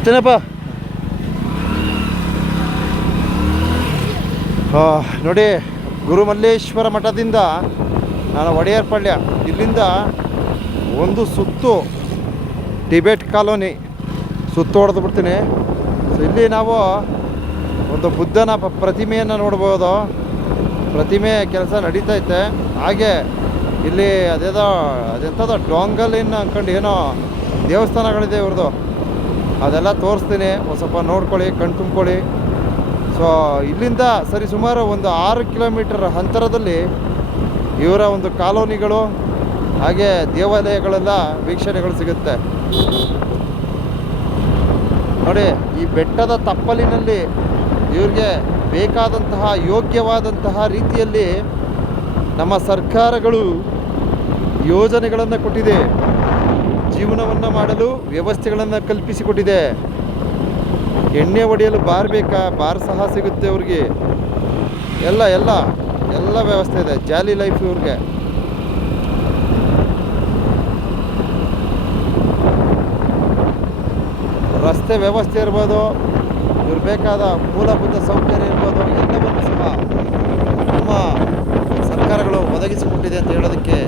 ಬರ್ತೀನಪ್ಪ ಆ, ನೋಡಿ ಗುರುಮಲ್ಲೇಶ್ವರ ಮಠದಿಂದ ನಾನು ಒಡೆಯರ್ಪಳ್ಯ ಇಲ್ಲಿಂದ ಒಂದು ಸುತ್ತು ಟಿಬೆಟ್ ಕಾಲೋನಿ ಸುತ್ತು ಹೊಡೆದು ಬಿಡ್ತೀನಿ. ಸೊ ಇಲ್ಲಿ ನಾವು ಒಂದು ಬುದ್ಧನ ಪ್ರತಿಮೆಯನ್ನು ನೋಡ್ಬೋದು. ಪ್ರತಿಮೆ ಕೆಲಸ ನಡೀತೈತೆ ಹಾಗೆ ಇಲ್ಲಿ ಅದೇದೋ ಅದೆಂಥದ್ದು ಇನ್ ಅಂದ್ಕೊಂಡು ಏನೋ ದೇವಸ್ಥಾನಗಳಿದೆ ಇವ್ರದ್ದು ಅದೆಲ್ಲ ತೋರಿಸ್ತೀನಿ. ಒಂದು ಸ್ವಲ್ಪ ನೋಡ್ಕೊಳ್ಳಿ ಕಣ್ ತುಂಬ್ಕೊಳ್ಳಿ. ಸೊ ಇಲ್ಲಿಂದ ಸರಿ ಸುಮಾರು ಒಂದು ಆರು ಕಿಲೋಮೀಟರ್ ಅಂತರದಲ್ಲಿ ಇವರ ಒಂದು ಕಾಲೋನಿಗಳು, ಹಾಗೆ ದೇವಾಲಯಗಳೆಲ್ಲ ವೀಕ್ಷಣೆಗಳು ಸಿಗುತ್ತೆ. ನೋಡಿ, ಈ ಬೆಟ್ಟದ ತಪ್ಪಲಿನಲ್ಲಿ ಇವ್ರಿಗೆ ಬೇಕಾದಂತಹ, ಯೋಗ್ಯವಾದಂತಹ ರೀತಿಯಲ್ಲಿ ನಮ್ಮ ಸರ್ಕಾರಗಳು ಯೋಜನೆಗಳನ್ನು ಕೊಟ್ಟಿದೆ. ಜೀವನವನ್ನು ಮಾಡಲು ವ್ಯವಸ್ಥೆಗಳನ್ನು ಕಲ್ಪಿಸಿಕೊಟ್ಟಿದೆ. ಎಣ್ಣೆ ಹೊಡೆಯಲು ಬಾರ್ ಬೇಕಾ? ಬಾರ್ ಸಹ ಸಿಗುತ್ತೆ ಅವ್ರಿಗೆ. ಎಲ್ಲ ಎಲ್ಲ ಎಲ್ಲ ವ್ಯವಸ್ಥೆ ಇದೆ. ಜಾಲಿ ಲೈಫ್ ಇವ್ರಿಗೆ. ರಸ್ತೆ ವ್ಯವಸ್ಥೆ ಇರ್ಬೋದು ಇವ್ರಿಗೆ ಬೇಕಾದ ಮೂಲಭೂತ ಸೌಕರ್ಯ ಇರ್ಬೋದು, ಎಲ್ಲವನ್ನು ಸಹ ನಮ್ಮ ಸರ್ಕಾರಗಳು ಒದಗಿಸಿಕೊಟ್ಟಿದೆ ಅಂತ ಹೇಳೋದಕ್ಕೆ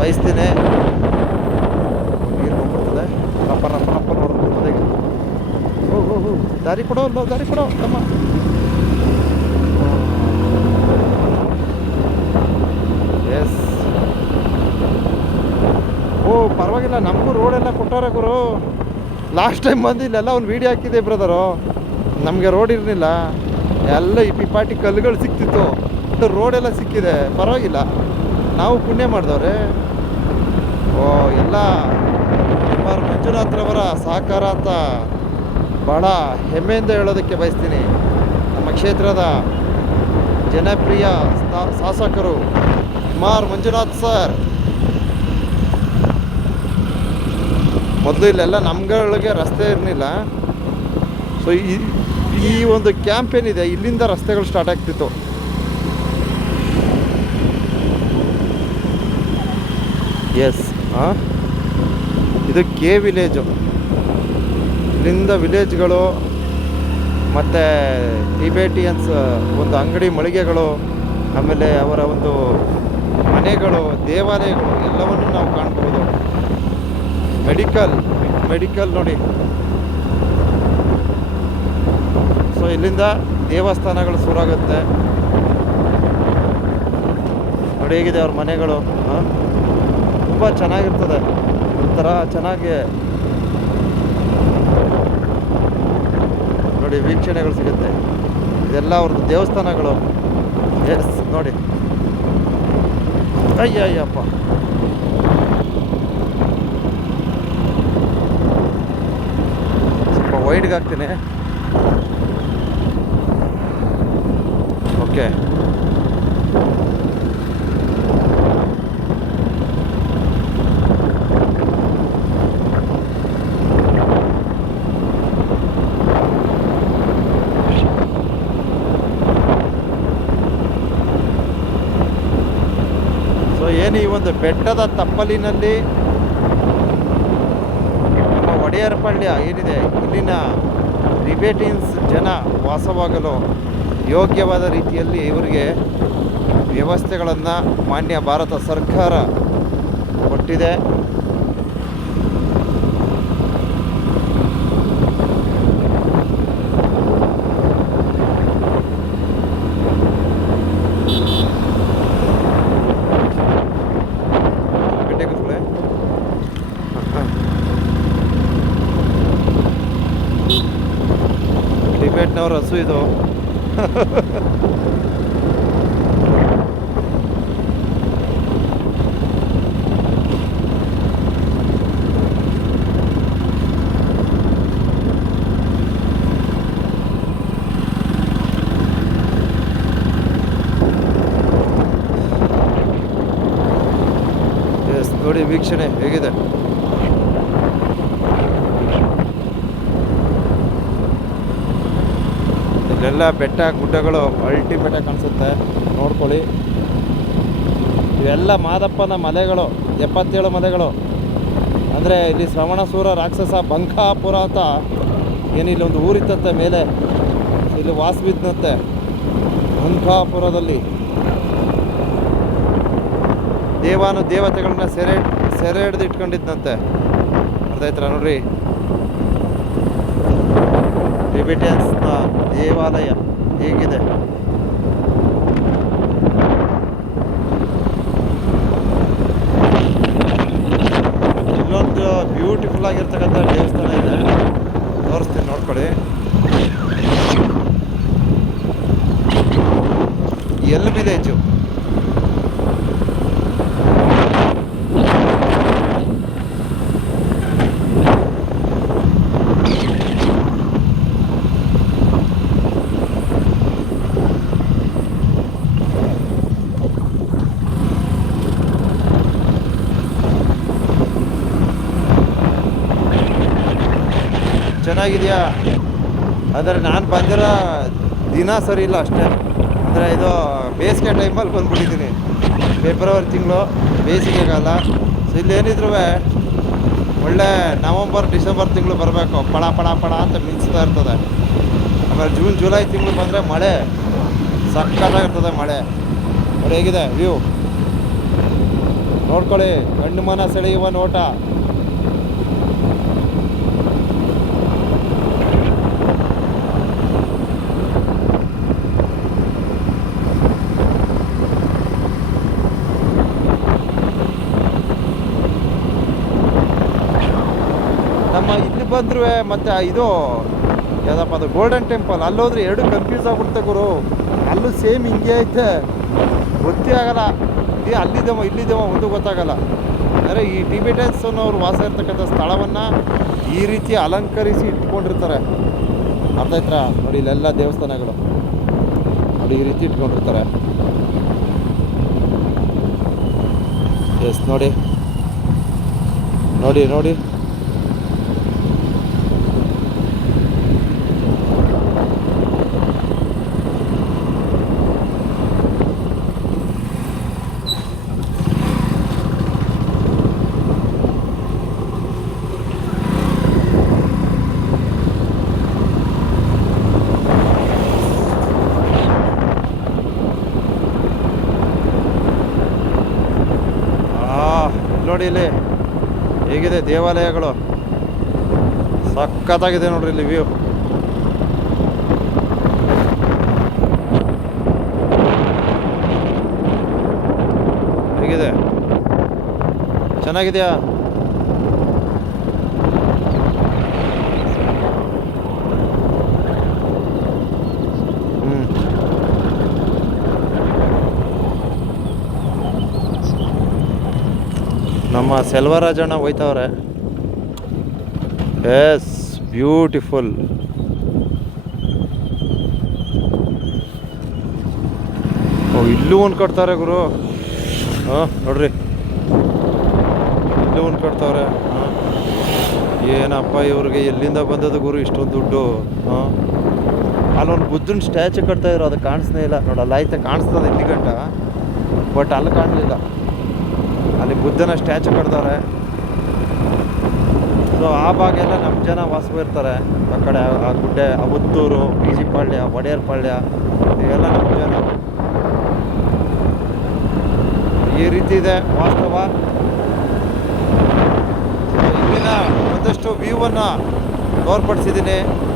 ಬಯಸ್ತೀನಿ. ದಾರಿ ಕೊಡೋ ಅಲ್ಲೋ, ದಾರಿ ಕೊಡೋ, ತಮ್ಮ. ಎಸ್ ಓ, ಪರವಾಗಿಲ್ಲ, ನಮಗೂ ರೋಡೆಲ್ಲ ಕೊಟ್ಟವ್ರೆ ಗುರು. ಲಾಸ್ಟ್ ಟೈಮ್ ಬಂದು ಇಲ್ಲೆಲ್ಲ ಒಂದು ವೀಡಿಯೋ ಹಾಕಿದೆ ಬ್ರದರು ನಮಗೆ ರೋಡ್ ಇರಲಿಲ್ಲ. ಎಲ್ಲ ಈ ಪಿಪಾಟಿ ಕಲ್ಲುಗಳು ಸಿಕ್ತಿತ್ತು. ರೋಡೆಲ್ಲ ಸಿಕ್ಕಿದೆ. ಪರವಾಗಿಲ್ಲ. ನಾವು ಪುಣ್ಯ ಮಾಡಿದವ್ರೆ. ಓ, ಎಲ್ಲ. ಮಂಜುನಾಥ್ರವರ ಸಹಕಾರ ಅಂತ. ಬಹಳ ಹೆಮ್ಮೆಯಿಂದ ಹೇಳೋದಕ್ಕೆ ಬಯಸ್ತೀನಿ. ನಮ್ಮ ಕ್ಷೇತ್ರದ ಜನಪ್ರಿಯ ಶಾಸಕರು ಕುಮಾರ್ ಮಂಜುನಾಥ್ ಸರ್. ಮೊದಲು ಇಲ್ಲೆಲ್ಲ ನಮ್ಗಳಿಗೆ ರಸ್ತೆ ಇರಲಿಲ್ಲ. ಸೊ ಈ ಈ ಒಂದು ಕ್ಯಾಂಪ್ ಏನಿದೆ, ಇಲ್ಲಿಂದ ರಸ್ತೆಗಳು ಸ್ಟಾರ್ಟ್ ಆಗ್ತಿತ್ತು. ಎಸ್ ಹಾಂ ಇದು ಕೆ ವಿಲೇಜು. ಇಲ್ಲಿಂದ ವಿಲೇಜ್ಗಳು ಮತ್ತು ಟಿಬೇಟಿಯನ್ಸ್ ಒಂದು ಅಂಗಡಿ ಮಳಿಗೆಗಳು, ಆಮೇಲೆ ಅವರ ಒಂದು ಮನೆಗಳು, ದೇವಾಲಯಗಳು, ಎಲ್ಲವನ್ನು ನಾವು ಕಾಣ್ಬೋದು. ಮೆಡಿಕಲ್ ಮೆಡಿಕಲ್ ನೋಡಿ. ಸೊ ಇಲ್ಲಿಂದ ದೇವಸ್ಥಾನಗಳು ಶುರುವಾಗುತ್ತೆ ನೋಡಿ ಹೇಗಿದೆ ಅವ್ರ ಮನೆಗಳು ತುಂಬ ಚೆನ್ನಾಗಿರ್ತದೆ. ಒಂಥರ ಚೆನ್ನಾಗಿ ನೋಡಿ ವೀಕ್ಷಣೆಗಳು ಸಿಗುತ್ತೆ. ಇದೆಲ್ಲ ಅವ್ರದ್ದು ದೇವಸ್ಥಾನಗಳು. ಎಸ್ ನೋಡಿ. ಅಯ್ಯಯ್ಯಪ್ಪ. ಸ್ವಲ್ಪ ವೈಡ್ಗೆ ಹಾಕ್ತೀನಿ. ಓಕೆ ಏನು ಈ ಒಂದು ಬೆಟ್ಟದ ತಪ್ಪಲಿನಲ್ಲಿ ನಮ್ಮ ಏನಿದೆ, ಇಲ್ಲಿನ ರಿಬೇಟಿನ್ಸ್ ಜನ ವಾಸವಾಗಲು ಯೋಗ್ಯವಾದ ರೀತಿಯಲ್ಲಿ ಇವರಿಗೆ ವ್ಯವಸ್ಥೆಗಳನ್ನು ಮಾನ್ಯ ಭಾರತ ಸರ್ಕಾರ ಕೊಟ್ಟಿದೆ ಗಡ್ಡೆ ಕೂತ್ಕೊಳ್ಳಿ ಟಿಬೇಟ್ನವ್ರ ಹಸು ಇದು ಎಸ್ ನೋಡಿ ವೀಕ್ಷಣೆ ಹೇಗಿದೆ. ಇಲ್ಲೆಲ್ಲ ಬೆಟ್ಟ ಗುಡ್ಡಗಳು ಅಲ್ಟಿಮೇಟ್ ಬೆಟ್ಟ ಕಾಣಿಸುತ್ತೆ. ನೋಡ್ಕೊಳ್ಳಿ. ಇವೆಲ್ಲ ಮಾದಪ್ಪನ ಮಲೆಗಳು, ಎಪ್ಪತ್ತೇಳು ಮಲೆಗಳು. ಅಂದರೆ ಇಲ್ಲಿ ಶ್ರವಣಸೂರ ರಾಕ್ಷಸ ಬಂಕಾಪುರ ಅಂತ ಏನಿಲ್ಲ ಒಂದು ಊರಿತ್ತಂತೆ ಮೇಲೆ. ಇಲ್ಲಿ ವಾಸವಿದ್ನಂತೆ ಬಂಕಾಪುರದಲ್ಲಿ. ದೇವಾನು ದೇವತೆಗಳನ್ನ ಸೆರೆ ಸೆರೆ ಹಿಡ್ದು ಇಟ್ಕೊಂಡಿದ್ದಂತೆ ಅರ್ಥ ಆಯ್ತಾ ನೋಡ್ರಿ? ಟಿಬೆಟಿಯನ್ಸ್ನ ದೇವಾಲಯ ಹೇಗಿದೆ? ಇಲ್ಲೊಂದು ಬ್ಯೂಟಿಫುಲ್ ಆಗಿರ್ತಕ್ಕಂಥ ದೇವಸ್ಥಾನ ಇದೆ. ತೋರಿಸ್ತೀನಿ ನೋಡ್ಕೊಳ್ಳಿ. ಎಲ್ ವಿಲೇಜು ಚೆನ್ನಾಗಿದೆಯಾ? ಅಂದರೆ ನಾನು ಬಂದಿರೋ ದಿನ ಸರಿ ಇಲ್ಲ ಅಷ್ಟೇ. ಅಂದರೆ ಇದು ಬೇಸಿಗೆ ಟೈಮಲ್ಲಿ ಬಂದ್ಬಿಟ್ಟಿದ್ದೀನಿ. ಫೆಬ್ರವರಿ ತಿಂಗಳು, ಬೇಸಿಗೆ ಕಾಲ. ಸೊ ಇಲ್ಲೇನಿದ್ರು ಒಳ್ಳೆ ನವಂಬರ್, ಡಿಸೆಂಬರ್ ತಿಂಗಳು ಬರಬೇಕು. ಪಳ ಪಳ ಪಳ ಅಂತ ಮಿಂಚ್ತಾ ಇರ್ತದೆ. ಆಮೇಲೆ ಜೂನ್, ಜುಲೈ ತಿಂಗಳು ಬಂದರೆ ಮಳೆ ಸಕ್ಕತ್ತಾಗಿರ್ತದೆ ಮಳೆ. ಅವ್ರು ಹೇಗಿದೆ? ವ್ಯೂ ನೋಡ್ಕೊಳ್ಳಿ, ಕಣ್ಣು ಮನ ಸೆಳೆಯುವ ನೋಟ ನಮ್ಮ ಇಲ್ಲಿ ಮತ್ತು ಇದು, ಯಾವುದಪ್ಪ ಅದು ಗೋಲ್ಡನ್ ಟೆಂಪಲ್ ಅಲ್ಲೋದ್ರೆ ಎರಡು ಕನ್ಫ್ಯೂಸ್ ಆಗ್ಬಿಡುತ್ತೆ ಗುರು. ಅಲ್ಲೂ ಸೇಮ್ ಹಿಂಗೆ ಐತೆ. ಗೊತ್ತೇ ಆಗಲ್ಲ. ಇದು ಅಲ್ಲಿದ್ದೇವ, ಇಲ್ಲಿದ್ದೇವ, ಒಂದು ಗೊತ್ತಾಗಲ್ಲ. ಅಂದರೆ ಈ ಟಿಬೆಟನ್ಸ್ ಅನ್ನೋರು ವಾಸ ಇರ್ತಕ್ಕಂಥ ಸ್ಥಳವನ್ನು ಈ ರೀತಿ ಅಲಂಕರಿಸಿ ಇಟ್ಕೊಂಡಿರ್ತಾರೆ. ಅರ್ಥ ಆಯ್ತಾ? ನೋಡಿ, ಇಲ್ಲೆಲ್ಲ ದೇವಸ್ಥಾನಗಳು. ನೋಡಿ, ಈ ರೀತಿ ಇಟ್ಕೊಂಡಿರ್ತಾರೆ. ಎಸ್ ನೋಡಿ. ನೋಡಿ ನೋಡಿ ಆ ನೋಡಿ ಇಲ್ಲಿ. ಹೇಗಿದೆ ದೇವಾಲಯಗಳು? ಸಖತ್ತಾಗಿದೆ ನೋಡ್ರಿ ಇಲ್ಲಿ ವ್ಯೂ ಹೇಗಿದೆ? ಚೆನ್ನಾಗಿದೆಯಾ? ನಮ್ಮ ಸೆಲ್ವರಾಜಣ್ಣ ಹೋಯ್ತವ್ರೆ. ಎಸ್ ಬ್ಯೂಟಿಫುಲ್ ಇಲ್ಲೂ ಒಂದು ಕಟ್ತಾರೆ ಗುರು. ಹಾಂ, ನೋಡ್ರಿ. ಇಲ್ಲೂ ಒಂದು ಕಟ್ತವ್ರೆ ಹಾಂ. ಏನಪ್ಪ ಇವ್ರಿಗೆ ಎಲ್ಲಿಂದ ಬಂದದ್ದು ಗುರು ಇಷ್ಟೊಂದು ದುಡ್ಡು? ಹಾಂ. ಅಲ್ಲೊಂದು ಬುದ್ಧನ ಸ್ಟ್ಯಾಚು ಕಟ್ತಾ ಇದ್ರು, ಅದು ಕಾಣಿಸ್ನೇ ಇಲ್ಲ. ನೋಡಲ್ಲ ಆಯ್ತಾ ಕಾಣಿಸ್ತದೆ ಇಲ್ಲಿ ಗಂಟ ಬಟ್ ಅಲ್ಲಿ ಕಾಣಲಿಲ್ಲ. ಅಲ್ಲಿ ಬುದ್ಧನ ಸ್ಟ್ಯಾಚು ಕಟ್ತಾರೆ ಸೊ ಆ ಭಾಗ ಎಲ್ಲ ನಮ್ಮ ಜನ ವಾಸವಿರ್ತಾರೆ ಆ ಕಡೆ ಆ- ಗುಡ್ಡೆ, ಆ ಪುತ್ತೂರು ಪಿ ಜಿ ಪಾಳ್ಯ, ಒಡೆಯರ್ ಪಾಳ್ಯ, ಇವೆಲ್ಲ ನಮ್ಮ ಜನ. ಈ ರೀತಿ ಇದೆ ವಾಸ್ತವ. ಇಲ್ಲಿನ ಒಂದಷ್ಟು ವ್ಯೂವನ್ನು ತೋರ್ಪಡಿಸಿದ್ದೀನಿ.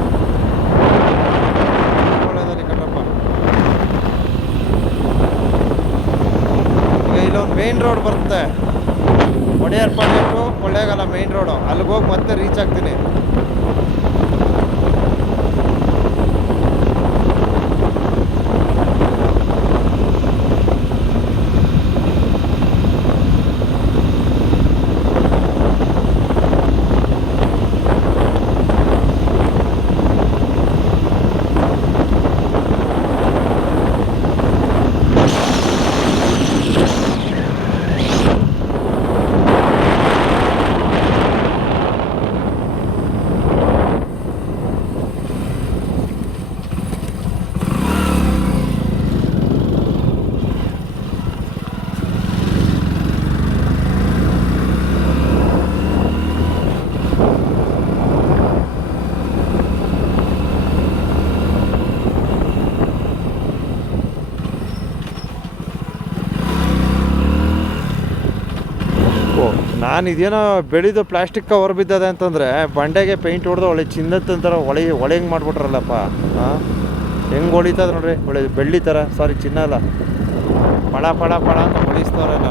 ಮೇನ್ ರೋಡ್ ಬರುತ್ತೆ. Wodeyar to Kollegal main road ಅಲ್ಲಿಗೆ ಹೋಗಿ ಮತ್ತೆ ರೀಚ್ ಆಗ್ತೀನಿ. ನಾನು ಇದೇನೋ ಬೆಳೆದು ಪ್ಲಾಸ್ಟಿಕ್ ಕವರ್ ಬಿದ್ದದೆ ಅಂತಂದರೆ ಬಂಡೆಗೆ ಪೇಂಟ್ ಹೊಡೆದು ಒಳ್ಳೆ ಚಿನ್ನದ ಥರ ಹೊಳೆ ಒಳೆಂಗೆ ಮಾಡಿಬಿಟ್ರಲ್ಲಪ್ಪ ಹಾಂ ಹೆಂಗೆ ಹೊಳಿತದ ನೋಡ್ರಿ, ಒಳ್ಳೆ ಬೆಳ್ಳಿ ಥರ. ಸಾರಿ ಚಿನ್ನ ಅಲ್ಲ. ಪಳ ಪಳ ಪಳ ಅಂತ ಹೊಳಿಸ್ತವ್ರಲ್ಲ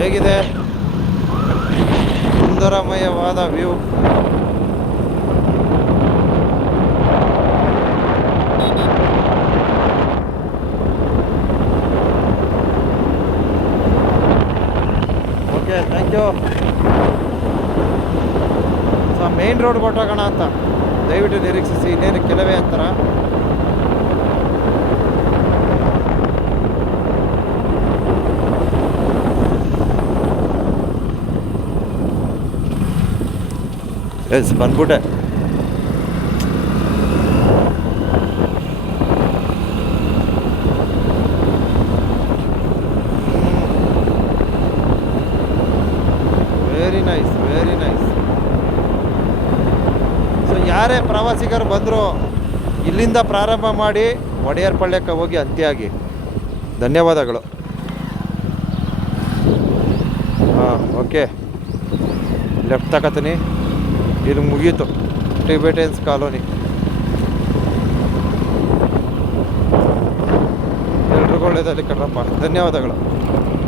ಹೇಗಿದೆ? ಸುಂದರಮಯವಾದ ವ್ಯೂ ಸೊ ಮೇನ್ ರೋಡ್ ಕೊಟ್ಟೋಗೋಣ ಅಂತ. ದಯವಿಟ್ಟು ನಿರೀಕ್ಷಿಸಿ ಇನ್ನೇನು ಕೆಲವೇ ಅಂತರ. ಎಸ್ ಬಂದ್ಬಿಟ್ಟೆ. ಪ್ರವಾಸಿಗರು ಬಂದರು, ಇಲ್ಲಿಂದ ಪ್ರಾರಂಭ ಮಾಡಿ ಒಡೆಯರ್ ಪಳ್ಯಕ್ಕೆ ಹೋಗಿ ಅಂತ್ಯಾಗಿ. ಧನ್ಯವಾದಗಳು. ಹಾಂ, ಓಕೆ. ಲೆಫ್ಟ್ ತಗೋತೀನಿ ಇದು ಮುಗೀತು. Tibetans colony. ಎಲ್ರಿಗೂ ಒಳ್ಳೇದಲ್ಲಿ ಕಣ್ರಪ್ಪ ಧನ್ಯವಾದಗಳು.